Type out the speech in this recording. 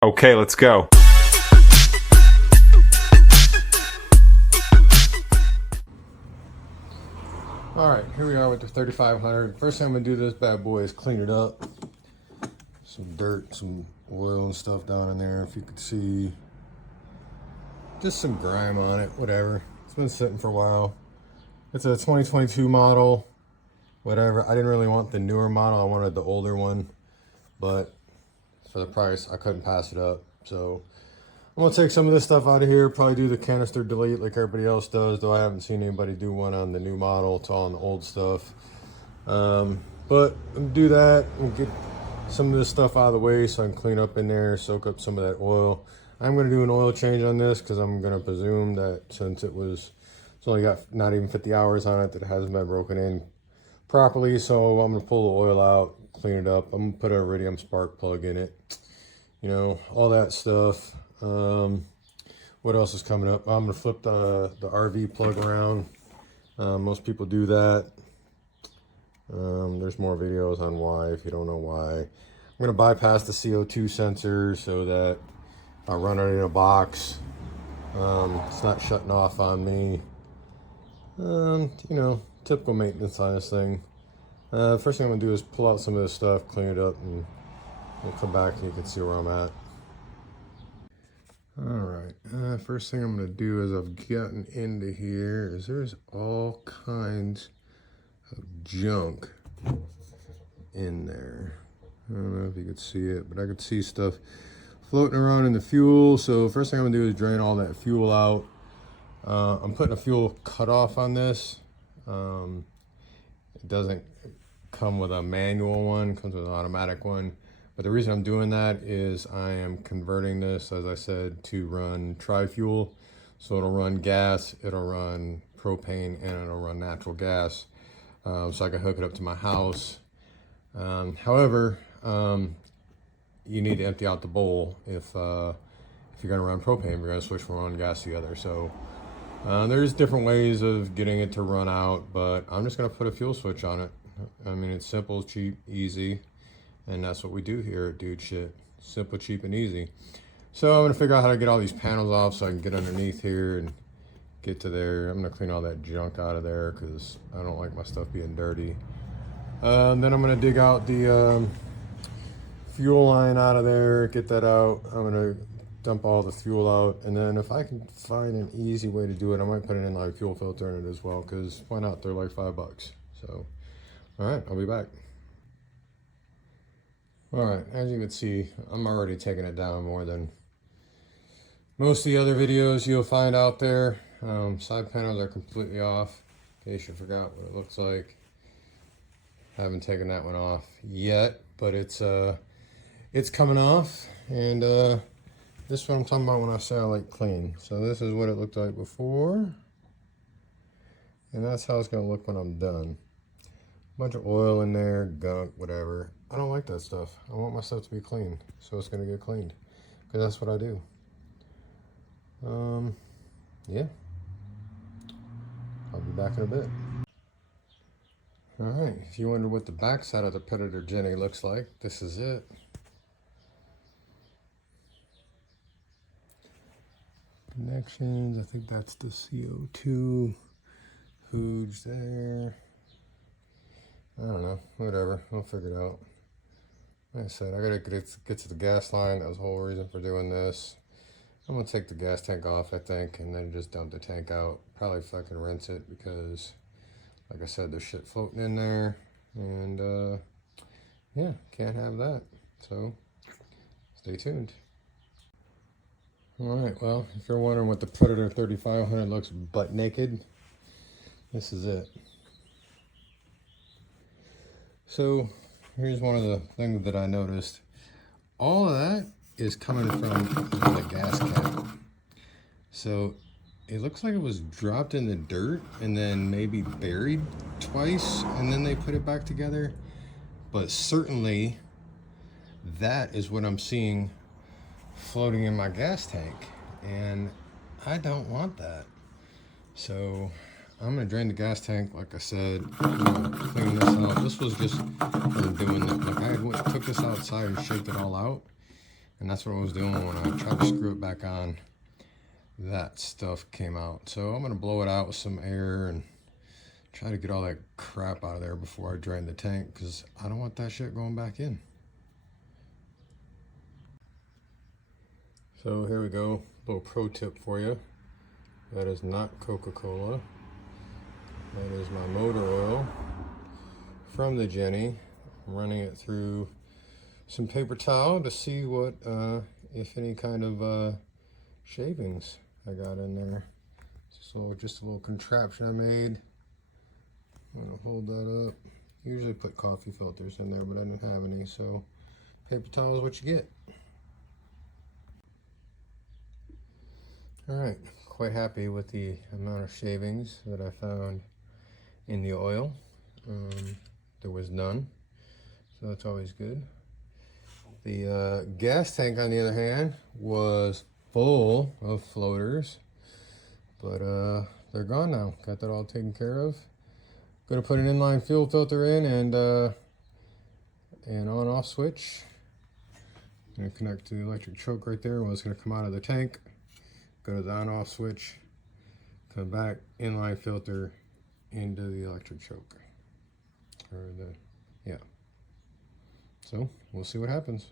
Okay, let's go. Alright, here we are with the 3500. First thing I'm going to do this bad boy is clean it up. Some dirt, some oil and stuff down in there, if you could see. Just some grime on it, whatever. It's been sitting for a while. It's a 2022 model, whatever. I didn't really want the newer model, I wanted the older one. But for the price, I couldn't pass it up. So I'm gonna take some of this stuff out of here, probably do the canister delete like everybody else does, though I haven't seen anybody do one on the new model. It's all on the old stuff. But I'm do that and get some of this stuff out of the way so I can clean up in there, soak up some of that oil. I'm gonna do an oil change on this because I'm gonna presume that since it's only got not even 50 hours on it, that it hasn't been broken in properly. So I'm gonna pull the oil out, clean it up. I'm gonna put an iridium spark plug in it, you know, all that stuff. What else is coming up? I'm gonna flip the RV plug around. Most people do that. There's more videos on why if you don't know why. I'm gonna bypass the CO2 sensor so that if I run it in a box, it's not shutting off on me. You know, typical maintenance on this thing. First thing I'm gonna do is pull out some of this stuff, clean it up, and we'll come back and you can see where I'm at. Alright, first thing I'm going to do as I've gotten into here is there's all kinds of junk in there. I don't know if you could see it, but I could see stuff floating around in the fuel. So first thing I'm going to do is drain all that fuel out. I'm putting a fuel cutoff on this. It doesn't come with a manual one, it comes with an automatic one. But the reason I'm doing that is I am converting this, as I said, to run tri-fuel. So it'll run gas, it'll run propane, and it'll run natural gas. So I can hook it up to my house. However, you need to empty out the bowl if you're gonna run propane, you're gonna switch from one gas to the other. So there's different ways of getting it to run out, but I'm just gonna put a fuel switch on it. I mean, it's simple, cheap, easy. And that's what we do here at Dude Shit. Simple, cheap, and easy. So I'm gonna figure out how to get all these panels off so I can get underneath here and get to there. I'm gonna clean all that junk out of there because I don't like my stuff being dirty. Then I'm gonna dig out the fuel line out of there, get that out. I'm gonna dump all the fuel out. And then if I can find an easy way to do it, I might put an inline fuel filter in it as well, because why not? They're like $5. So, all right, I'll be back. Alright, as you can see, I'm already taking it down more than most of the other videos you'll find out there. Side panels are completely off, in case you forgot what it looks like. Haven't taken that one off yet, but it's coming off. And this is what I'm talking about when I say I like clean. So this is what it looked like before. And that's how it's going to look when I'm done. Bunch of oil in there, gunk, whatever. I don't like that stuff. I want my stuff to be clean, so it's gonna get cleaned, because that's what I do. Yeah. I'll be back in a bit. All right, if you wonder what the backside of the Predator Jenny looks like, this is it. Connections, I think that's the CO2. Hooge there. I don't know, whatever, I'll figure it out. Like I said, I gotta get to the gas line. That was the whole reason for doing this. I'm gonna take the gas tank off, I think, and then just dump the tank out. Probably fucking rinse it because, like I said, there's shit floating in there. And, yeah, can't have that. So, stay tuned. Alright, well, if you're wondering what the Predator 3500 looks butt naked, this is it. So here's one of the things that I noticed. All of that is coming from the gas cap. So it looks like it was dropped in the dirt and then maybe buried twice and then they put it back together. But certainly that is what I'm seeing floating in my gas tank. And I don't want that. So I'm gonna drain the gas tank, like I said. I'm gonna clean this out. This was just from doing that. Like I took this outside and shaped it all out, And that's what I was doing when I tried to screw it back on. That stuff came out. So I'm gonna blow it out with some air and try to get all that crap out of there before I drain the tank, because I don't want that shit going back in. So here we go, a little pro tip for you. That is not Coca-Cola. That is my motor oil from the Jenny. I'm running it through some paper towel to see what, if any kind of shavings I got in there. So just a little contraption I made. I'm gonna hold that up. Usually put coffee filters in there, but I didn't have any, so paper towel is what you get. All right, quite happy with the amount of shavings that I found in the oil. There was none, so that's always good. The gas tank, on the other hand, was full of floaters, but they're gone now. Got that all taken care of. Gonna put an inline fuel filter in and an on-off switch. Gonna connect to the electric choke right there. When it's gonna come out of the tank, go to the on-off switch, come back, inline filter into the electric choke. Or the, yeah. So we'll see what happens.